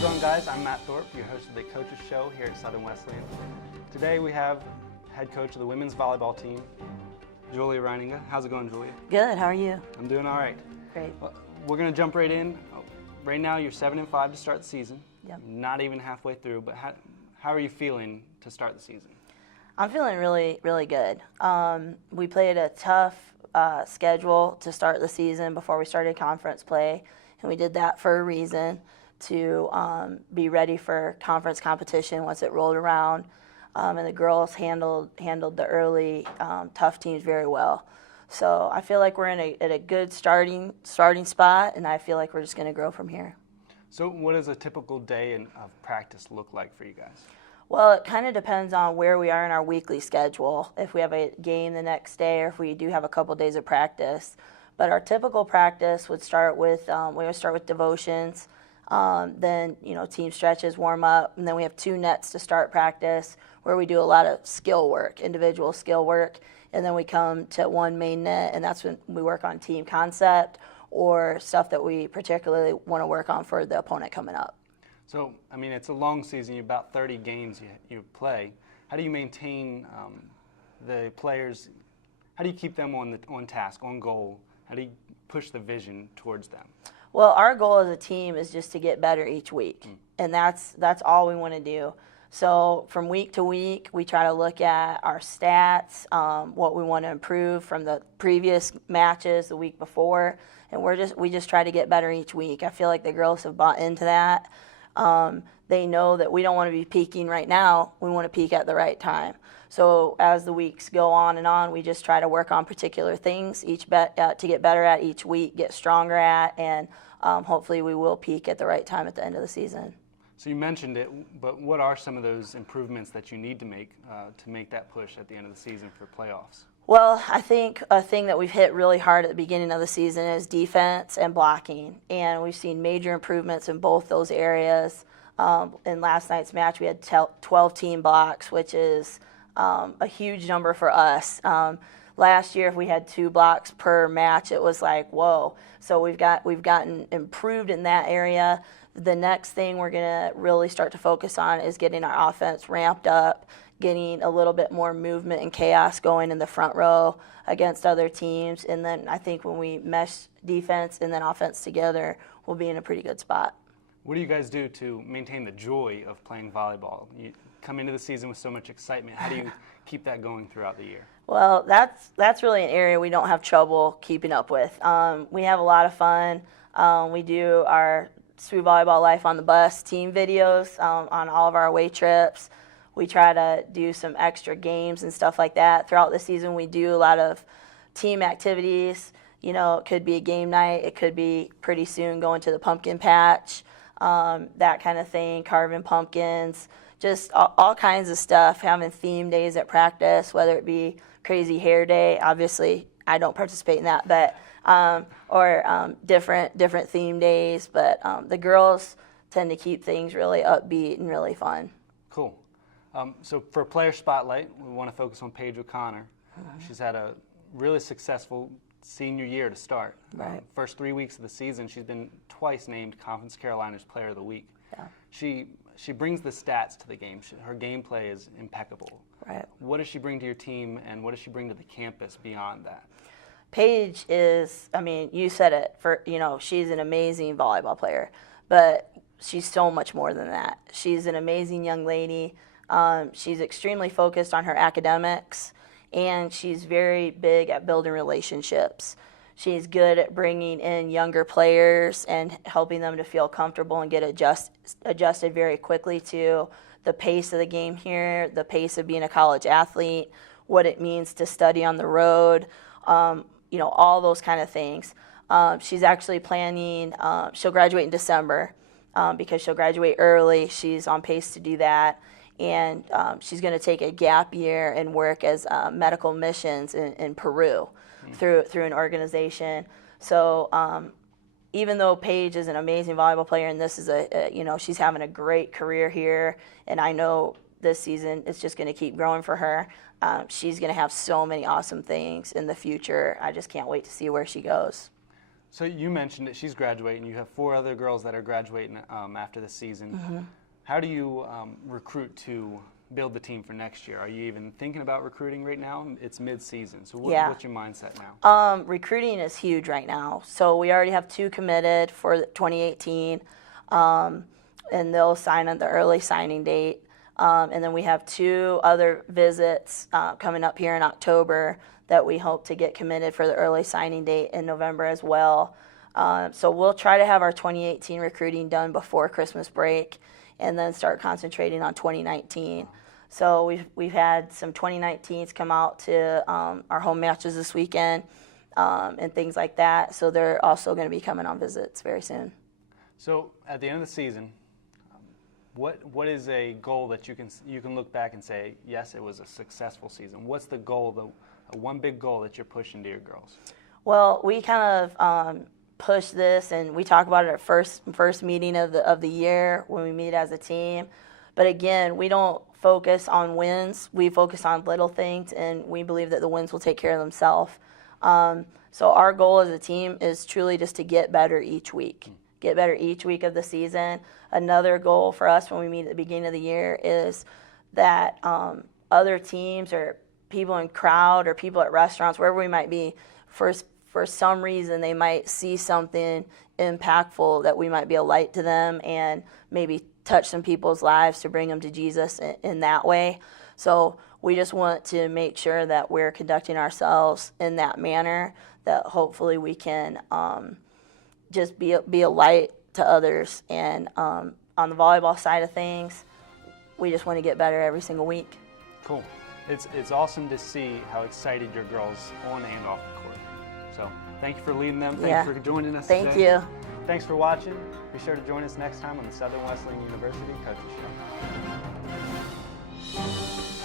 it going, guys? I'm Matt Thorpe, your host of the Coaches Show here at Southern Wesleyan. Today we have head coach of the women's volleyball team, Julia Reininga. How's it going, Julia? Good. How are you? I'm doing all right. Great. Well, we're going to jump right in. Right now you're 7-5 to start the season. Yep. Not even halfway through, but how are you feeling to start the season? I'm feeling really, really good. We played a tough schedule to start the season before we started conference play, and we did that for a reason, to be ready for conference competition once it rolled around. And the girls handled the early tough teams very well. So I feel like we're in a good starting spot, and I feel like we're just going to grow from here. So what does a typical day of practice look like for you guys? Well, it kind of depends on where we are in our weekly schedule, if we have a game the next day or if we do have a couple days of practice. But our typical practice would start with, devotions, then, team stretches, warm up, and then we have 2 nets to start practice where we do a lot of skill work, individual skill work, and then we come to 1 main net, and that's when we work on team concept or stuff that we particularly want to work on for the opponent coming up. So, I mean, it's a long season. You have about 30 games you play. How do you maintain the players? How do you keep them on task, on goal? How do you push the vision towards them? Well, our goal as a team is just to get better each week, and that's all we want to do. So from week to week, we try to look at our stats, what we want to improve from the previous matches the week before, and we just try to get better each week. I feel like the girls have bought into that. They know that we don't want to be peaking right now. We want to peak at the right time. So as the weeks go on, we just try to work on particular things to get better at each week, get stronger at, and hopefully we will peak at the right time at the end of the season. So you mentioned it, but what are some of those improvements that you need to make that push at the end of the season for playoffs? Well, I think a thing that we've hit really hard at the beginning of the season is defense and blocking, and we've seen major improvements in both those areas. In last night's match, we had 12 team blocks, which is a huge number for us. Last year, if we had 2 blocks per match, it was like, whoa. So we've gotten improved in that area. The next thing we're going to really start to focus on is getting our offense ramped up, getting a little bit more movement and chaos going in the front row against other teams. And then I think when we mesh defense and then offense together, we'll be in a pretty good spot. What do you guys do to maintain the joy of playing volleyball? You come into the season with so much excitement. How do you keep that going throughout the year? Well, that's really an area we don't have trouble keeping up with. We have a lot of fun. We do our SWU Volleyball Life on the Bus team videos on all of our away trips. We try to do some extra games and stuff like that. Throughout the season, we do a lot of team activities. It could be a game night. It could be pretty soon going to the pumpkin patch, that kind of thing, carving pumpkins, just all kinds of stuff, having theme days at practice, whether it be crazy hair day. Obviously, I don't participate in that, but or different theme days. But the girls tend to keep things really upbeat and really fun. Cool. So for player spotlight, we want to focus on Paige O'Connor. She's had a really successful senior year to start. Right. First 3 weeks of the season, she's been twice named Conference Carolina's Player of the Week. Yeah. She brings the stats to the game. Her gameplay is impeccable. Right. What does she bring to your team, and what does she bring to the campus beyond that? Paige is, you said it, she's an amazing volleyball player, but she's so much more than that. She's an amazing young lady. She's extremely focused on her academics, and she's very big at building relationships. She's good at bringing in younger players and helping them to feel comfortable and get adjusted very quickly to the pace of the game here, the pace of being a college athlete, what it means to study on the road, all those kind of things. She's actually planning, she'll graduate in December because she'll graduate early. She's on pace to do that. And she's going to take a gap year and work as medical missions in Peru through an organization. So even though Paige is an amazing volleyball player, and this is she's having a great career here, and I know this season it's just going to keep growing for her. She's going to have so many awesome things in the future. I just can't wait to see where she goes. So you mentioned that she's graduating. You have 4 other girls that are graduating after the season. Mm-hmm. How do you recruit to build the team for next year? Are you even thinking about recruiting right now? It's mid-season, so what's your mindset now? Recruiting is huge right now. So we already have 2 committed for 2018, and they'll sign on the early signing date. And then we have 2 other visits coming up here in October that we hope to get committed for the early signing date in November as well. So we'll try to have our 2018 recruiting done before Christmas break and then start concentrating on 2019. So we've had some 2019s come out to our home matches this weekend and things like that. So they're also going to be coming on visits very soon. So at the end of the season, what is a goal that you can look back and say, yes, it was a successful season? What's the goal, one big goal that you're pushing to your girls? Well, we kind of push this, and we talk about it at first meeting of the year when we meet as a team. But again, we don't focus on wins. We focus on little things, and we believe that the wins will take care of themselves. So our goal as a team is truly just to get better each week. Get better each week of the season. Another goal for us when we meet at the beginning of the year is that other teams or people in crowd or people at restaurants, wherever we might be, for some reason they might see something impactful that we might be a light to them and maybe touch some people's lives to bring them to Jesus in that way. So we just want to make sure that we're conducting ourselves in that manner, that hopefully we can just be a light to others. And on the volleyball side of things, we just want to get better every single week. Cool. It's awesome to see how excited your girls on and off the court. So thank you for leading them. Thank you for joining us today. Thank you. Thanks for watching. Be sure to join us next time on the Southern Wesleyan University Coaches Show.